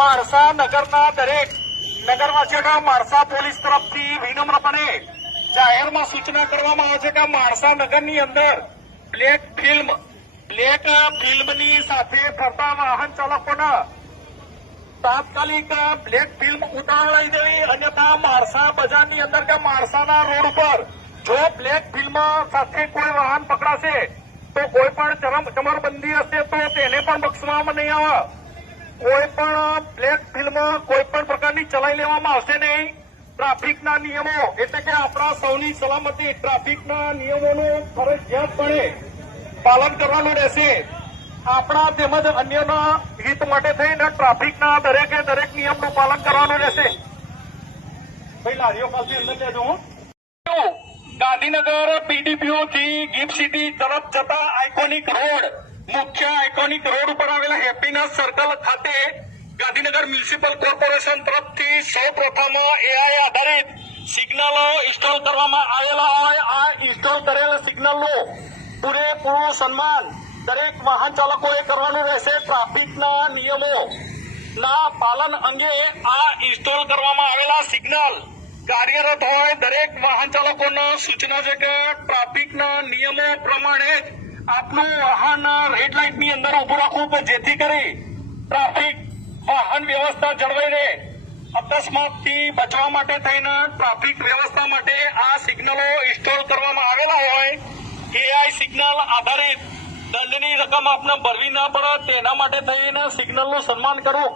માણસા નગરના દરેક નગરવાસીઓના માણસા પોલીસ તરફથી વિનમ્રપણે જાહેરમાં સૂચના કરવામાં આવે છે કે માણસા નગરની અંદર બ્લેક ફિલ્મની સાથે ફરતા વાહન ચાલકોના તાત્કાલિક બ્લેક ફિલ્મ ઉતારી દેવી, અન્યથા માણસા બજારની અંદર કે માણસાના રોડ ઉપર જો બ્લેક ફિલ્મ સાથે કોઈ વાહન પકડાશે તો કોઈ પણ ચમરબંધી હશે તો તેને પણ બક્ષવામાં નહીં આવે. કોઈ પણ બ્લેક ફિલ્મ કોઈ પણ પ્રકારની ચલાવી લેવામાં આવશે નહીં. ટ્રાફિકના નિયમો એટલે કે આપણા સૌની સલામતી, ટ્રાફિકના નિયમોનું ફરજિયાતપણે પાલન કરવાનું રહેશે. આપણા તેમજ અન્યના હિત માટે થઈને ટ્રાફિકના દરેકે દરેક નિયમનું પાલન કરવાનું રહેશે. ભાઈ લારીઓ પાસે અંદર લેજો. ગાંધીનગર પીડીપીઓ થી ગિફ્ટ સિટી તરફ જતા આઇકોનિક રોડ, મુખ્ય આઇકોનિક રોડ ઉપર આવેલા હેપીનેસ સર્કલ ખાતે ગાંધીનગર મ્યુનિસિપલ કોર્પોરેશન તરફથી સૌપ્રથમ એઆઈ આધારિત સિગ્નલો ઇન્સ્ટોલ કરવામાં આવેલા હોય. આ ઇન્સ્ટોલ કરેલ સિગ્નલનું પૂરેપૂરું સન્માન દરેક વાહન ચાલકોએ કરવાનું રહેશે. ટ્રાફિકના નિયમોના પાલન અંગે આ ઇન્સ્ટોલ કરવામાં આવેલા સિગ્નલ કાર્યરત હોય. દરેક વાહન ચાલકોને સૂચના છે કે ટ્રાફિકના નિયમો પ્રમાણે જ આપનું વાહન રેડ લાઇટની અંદર ઉભું રાખવું કે જેથી કરી ટ્રાફિક વાહન વ્યવસ્થા જળવાઈ રહે. અકસ્માતથી બચવા માટે થઈને ટ્રાફિક વ્યવસ્થા માટે આ સિગ્નલો ઇન્સ્ટોલ કરવામાં આવેલા હોય. એઆઈ સિગ્નલ આધારિત દંડની રકમ આપને ભરવી ના પડે તેના માટે થઈને સિગ્નલનું સન્માન કરવું.